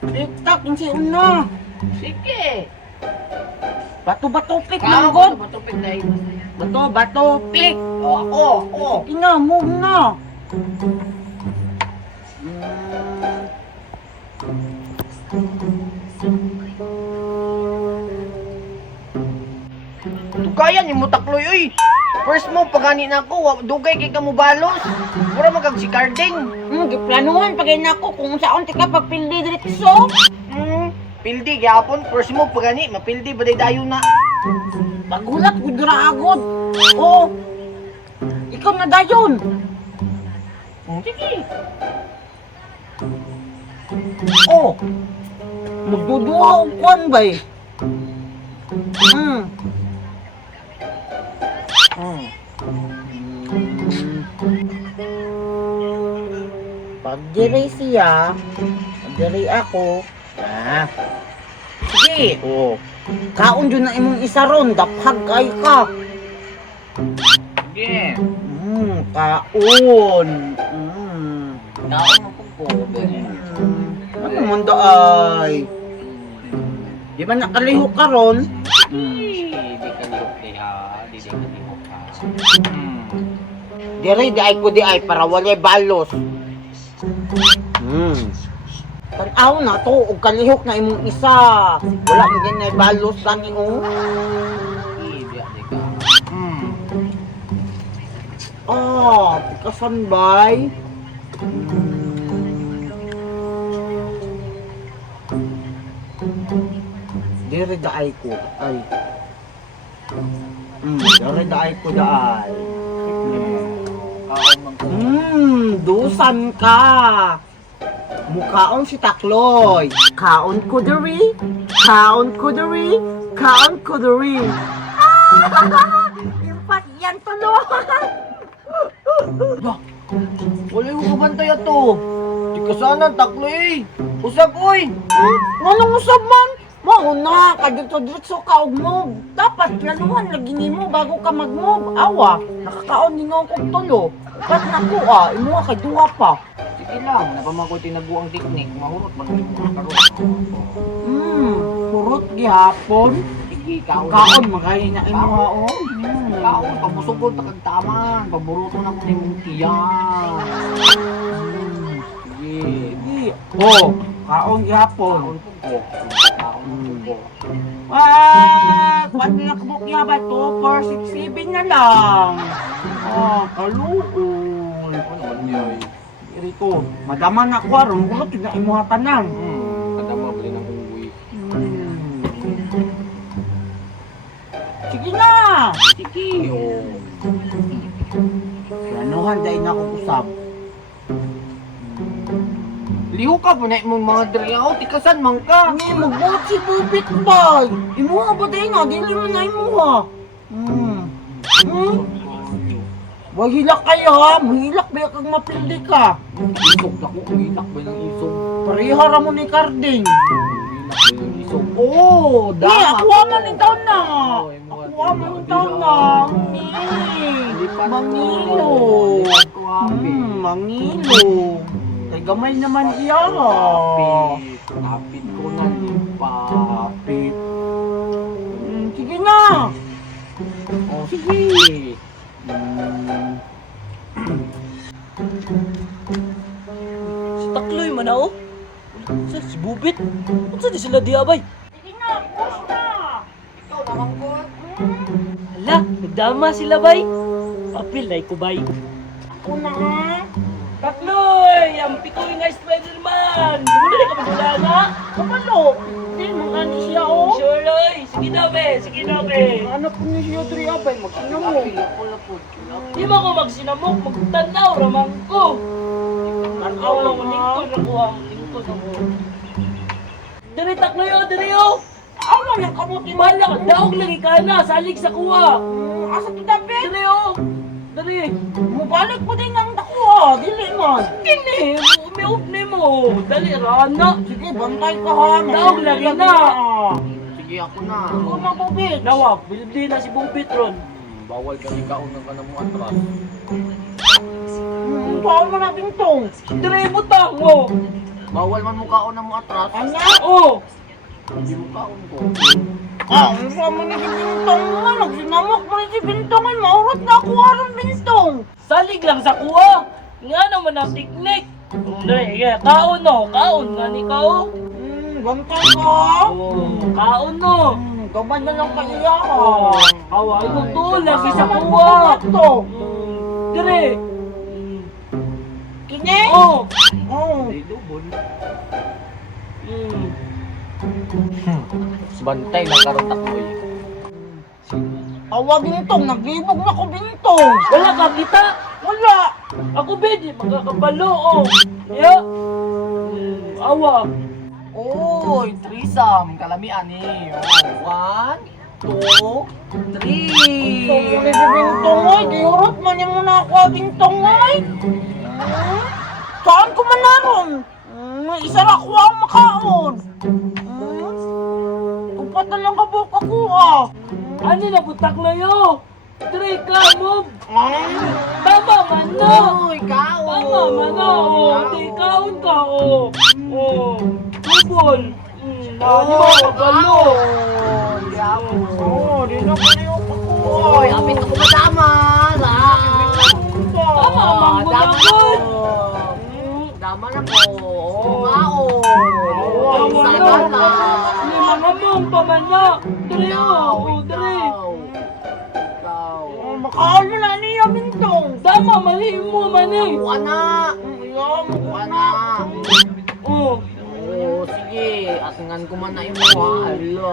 Tiktak, yung si Uno. Sige. Bato-bato pik lang god. Matupid na yun. Bato-bato pik. O, ako. Sige na, move na. Dugayan, yung mutakloy, uy. First mo, pagani na ako, dugay kay ka mo balos. Mura magag si Carding. Giplanuhan pagay na ako kung saan tika pagpildi diretso. Pildi, gyapon. First mo, pagani, mapildi, baday dayo na. Pagulat ko dira agod. Oo. Ikaw na dayon. Sige. Oh. Magduduha og kwan ba eh. Pag dire siya, pag dire ako, sige, oh. Kaon dyan na imong isa ron, daphag ay ka. Sige. Kaon. Taon mo po. Ano man da ay? Di ba nakalihok ka ron? Di kalihok niya. Di kalihok ka. Dire di ay ko di ay para walay balos. Tanaw na to og kalihok na imong isa. Wala mo ganay balos gani o. Kasan bay? Dire da ay ko ay. Dire da ay ko da ay. Dusan ka. Mukhaon si Takloy. Kaon ko diri. Kaon ko diri. Kaon ko diri. Impat yan tulo. Wala yung kabantay ato. Di ka sana, takloy. Usap, uy. Nganong usab man? Mauna ka dito ka og move. Dapat planuhan lagi nimo bago ka mag-move. Awa, nakakaon din ako og tulo. Ba't naku imo kay duha pa. Sige lang, napamako tinaguang teknik. Mahurot man yung mga karoon. Purot gihapon. Sige, kaon. Kaon magay na imo o. Kaon, pabusugod na kagtaman. Paburuto na ko na yung tiyan. Sige. Kaon gihapon. Kaon po. Kaon po. Kwan na kabuk niya ba to? 467 na lang. Kaluol. Ano naman yun? Rito, madama na ko aron gulot na imo hatanan. Kadama ba rin ang uwi? Sige na. Sige, Planuhan dahil na ako usap. liho ka po na imong mga driyaw. Tikasan man ka. Ni magbuot si Bubit bay. Imo nga ba dahil na? Dili mo na imo ha. Mahilak kayo ha. Mahilak ba kang mapildi ka? Isog na ko. Uminak ba yung isog? Parihara mo ni Carding. Uminak ba yung isog? Ako man yung taon na. Ako man yung taon na. Mangilo. Mangilo. Kay gamay naman iya. Kapit ko na papit. Sige na. Sige. Si Takloy man ako. Si Bubit. Unsa di sila diabay? Sige na. Push na. Ikaw naman ko. Hala, nagdama sila bay. Papil na ikubay. Ako na ha. Takloy! Ang pikoy nga Spider-Man! Muna ka magula nga? Kapalo. Hindi mo nga ni siya o. Sure, oy! Sige na, be! Sige na, be! Anak ko ni siya diri abay. Magkina mo. Di ba ko magsinamok? Magtanaw, ramang ko! Tanaw lang, lingkod na ko ang lingkod na ko. Diri, Takloy, o! Diri, o! Ano nang kamuti mo? Bala ka, daog lagi ka na! Salig sa kuha! Asa to dapat? Diri, o! Diri! Mubalik mo din ang dako. Dili man. Kini! Umiupni mo! Dali, rana! Sige, bantay ka ha. Daog lagi na. Sige, ako na. Ako na bubit. Nawa, bilbi na si Bubit ron. Bawal ka ikaw ng kanang mo atras. Saan mo natin tong? Dire, butang mo! Bawal man mo kaon na mo atras. Anya? Oh, Hindi mo kaon ko. Ang sama ni si Bintong nga, nagsinamok mo ni si Bintong ay maurot na ako aron Bintong. salig lang sa kuha. Nga naman ang teknik. Dre, kaon no, kaon nga ni kao. Bantay ka. Oh, kaon no. Gamay na lang kaya ka. Oh, awa, ito to, lagi sa kuha. Ito. Dire. Kini? Oh. Oh. Bantay lang karon takloy. Awa Bintong, naglibog na ko Bintong. Wala ka kita. Wala. Ako bedi, magkakabalo oh. Ya. Awa. Oy, threesome. Kalamian eh. Oh, 1, 2, 3. Ni si Bintong ay, diurot man yung muna ako Bintong ay. Saan ko man naroon? Isa na ko ang makaon. Upat na lang kabuk ako ah. Ano na butak na yo? Dire ka mo. Tama man na. Oy, kaon. Tama man na oh. Di kaon ka oh. Oh. Tubol. Na di ba kabalo? Oh, di na kayo ako. Oy, apit ako madama. Tama man mo dapat. Dama na po. Oo, kaon. Tama Sana na. na. Ni mga mong pamana. Dire oh. Dire. Makaon mo na niya Bintong. Tama mali mo man eh. Ana. Ayaw mo Ana. Oh. Oo, sige. Atingan ko man na imo ha. Ala.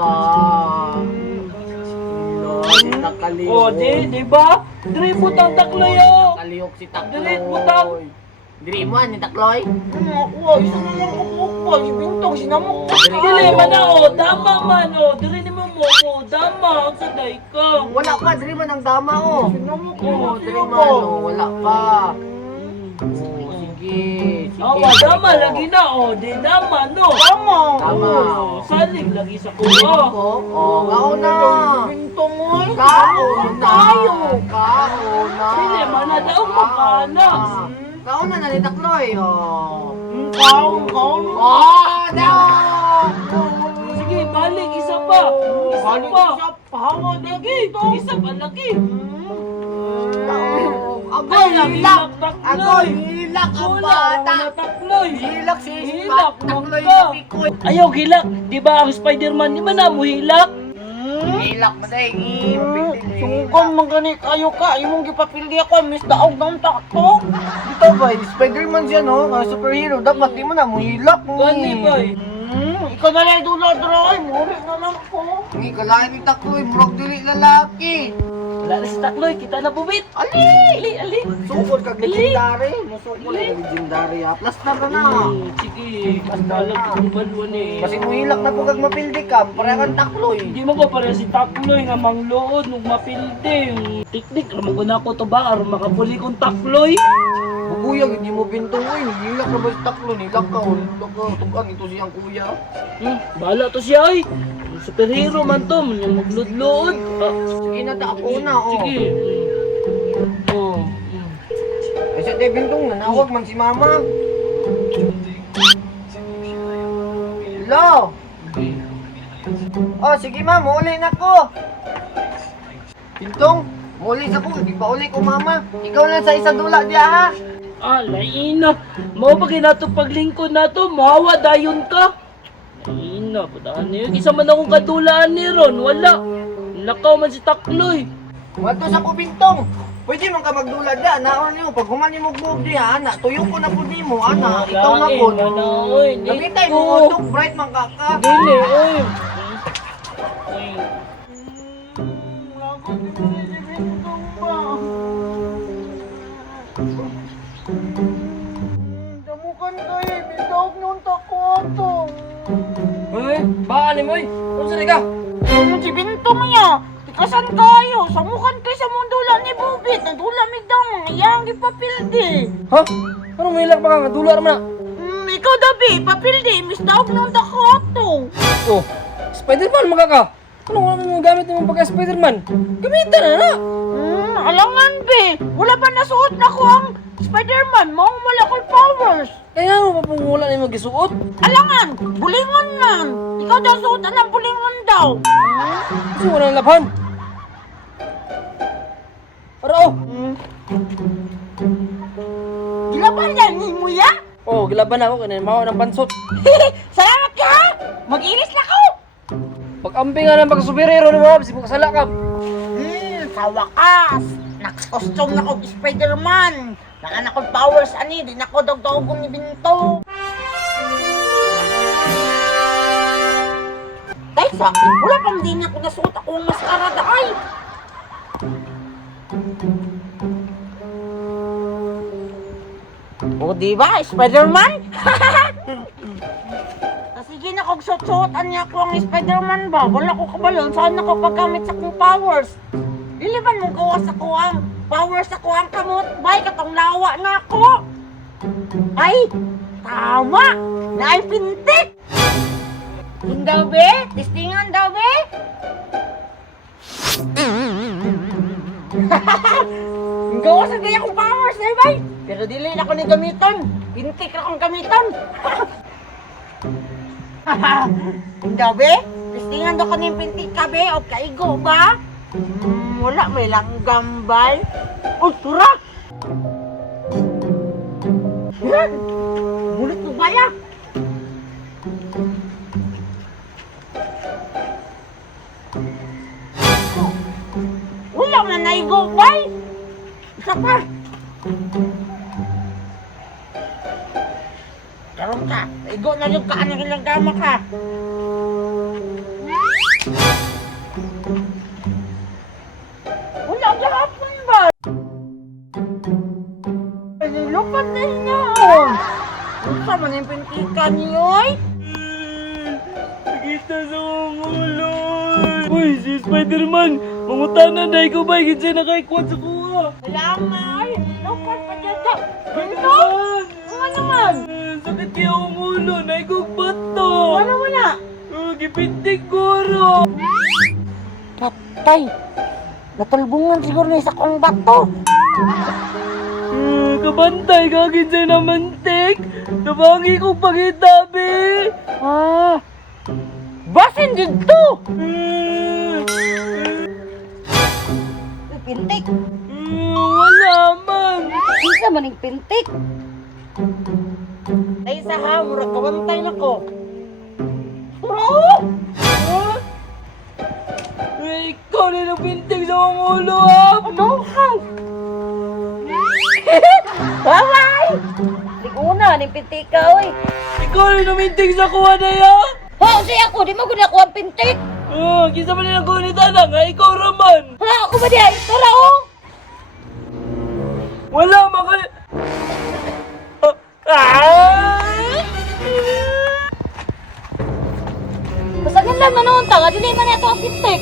Ala, nakaliw. Oh, di ba? Dire butang taklayo. Kaliyok si Takloy. Dili, butang. Dili mo ni Takloy? Ako, isa na lang kabuk pa. Si Bintong, sinamok ko. Dili man na oh, dama man oh. Dili ni mo ko, dama sa day ka. Wala pa, dili man ang dama oh. Sinamok ko. Oo, dili man oh. Wala pa. Oo, sige. Sige. Awa, dama lagi na oh. Di dama no. Tama. Tama. Oh, salig lagi sa Ko? kuha. Oh, kaon na. Bintong ay. Kaon na. Tayo. Kaon na. Dili man na daw makana. Kaon na ni Takloy oh. Kaon. Oh, daw. Sige, balik isa pa. Isa Balik pa. siya. Pahawa na Lagi, isa pa lagi. Agoy, hilak. Takloy. Agoy, hilak ang Wala, bata. wala takloy. Hilak si Hilak, Takloy mangka. ni Pikoy. Ayaw hilak. Di ba ang Spider-Man, di ba na mo hilak? Hilak mo day. Sungkon man gani kayo ka. Imong gipapildi ako. Miss daog ng takto. Ito ba, Spider-Man siya no? Superhero. Dapat di mo na mo hilak. Gani ba eh. Ikaw na lang dula-dula. Muri na lang ko. Hindi ka lahat ni Takloy. Murag dili lalaki. Wala na si Takloy, kita na bubit. Ali! Ali, ali. Sukod kag legendary. Musukod kag legendary ha. Plus na na. Sige, basta lang kung balwan eh. Kasi mo hilak na po kag mapildi ka. Pareha kang Takloy. Hindi mo ko pare si Takloy nga manglood nung mapilding. Tiktik, naman ko na ako to ba? Aron makapuli kong Takloy. Buguyag, hindi mo bintong oy. Hilak na ba si Takloy? Hilak ka. Hilak ka. Tugang ito siyang kuya. Bahala to siya ay. Superhero man to, yung magludlood. Sige na ta ako na oh. Sige. Oh. Kasi tayo bintong nanawag man si mama. Hello? Oh, sige ma, muli na ko. Bintong, muli sa ko. Di ba uli ko mama? Ikaw lang sa isa dula diya ha. Laina. Mao pa ginato paglingkod na to, mawa dayon ka. Laina, padaan niyo. Isa man akong kadulaan ni Ron, wala. Nakaw man si Takloy. Wato sa ko bintong. Pwede man ka magdula diya. Naon niyo, pag humani mo buhok diya, ana, tuyo ko na po di mo, ana. Ikaw na po. Oy, Namitay mo, utok, bright man ka ka. Dili, oy. Oy. Ako pinuli si Bintong ba? Damukan kayo. Miss daog ng takto. Oy, baali mo, oy. Kung saan ka? Si Bintong niya. Tikasan kayo. Samukan kayo sa mundula ni Bubit. Nadula mi dang. Iyang gipapildi. Ha? Ano may hilak pa ka? Dular mo na. Ikaw dabi. Papildi. Miss daog ng takto. Oh, Spider-Man magaka. Ano wala mo gamit mo pagka Spider-Man? Gamitan na na. Alangan be. Wala ba nasuot na ko ang Spider-Man? Mong wala ko'y powers. Kaya mo mapungula na yung magisuot? Alangan, bulingon man. Ikaw daw suotan ng bulingon daw. Kasi walang laban. Para oh! Gilaban yan, mo ya? Oh, gilaban ako kanina mawa ng pansot. Salamat ka! Mag-ilis na ko! Pag-ampi nga ng pagsuberero ni mga bisip mo kasala ka. Sa wakas, naks-costume na ko Spider-Man. Nangan ako powers ani, di na ko dagdagong ni Binto. Taysa, wala pang din ako nasuot akong maskarada ay. O diba, Spider-Man? Sige na kog suot-suotan niya ko ang Spider-Man ba? Wala ko kabalon, saan ako paggamit sa kong powers? Diliban mong gawas ako ang powers ako ang kamot. Bay, katong lawa na ako. Ay, tama! Naay pintik! Yung daw be? Testingan daw be? Yung gawas ang gaya kong powers na bay. Pero dili na ko ni gamiton. Pintik na kong gamiton. Yung daw be? Testingan daw ko ni pintik ka be o kaigo ba? Wala may lang gambal. Oh, turak! Yan! Bulit mo ba yan? Wala na naigo ba? Isa pa! Karoon ka, naigo na yung kaanang ilang gama ka. Wala gahapon ba? Lupat na niya. Ano sa man yung pintikan niyo ay? Kita sa ulo. Uy, si Spider-Man! Mangutanan na ikaw ba? Higit siya nakaikwad sa kuha. Salamat! Lupat pa dyan ka. Pinto? Ano naman? Sakit kaya ang ulo. Naigugbat to. Ano mo na? Gipintik guro. Patay! Natulbungan siguro na isa kong bato. Kabantay kagin siya na mantik. Tabangi ko pagitabi. Ah! Basin dito! Pintik. Wala man. Isa man yung pintik. Ay sa hamura, kabantay na ko. Bro! Ikaw na pintik sa ang ulo ha. Ano ka? Bye-bye! Di ko na, yung pintik ka, oy. Ikaw na pintik sa kuha na ya. Ha, kasi ako, di mo ko na ako ang pintik. Kisa man nilang kunita na nga, ikaw raman. Ha, ako ba diya? Tara, oh. Wala maka... Basta lang manunta nga, dili man ito ang pintik.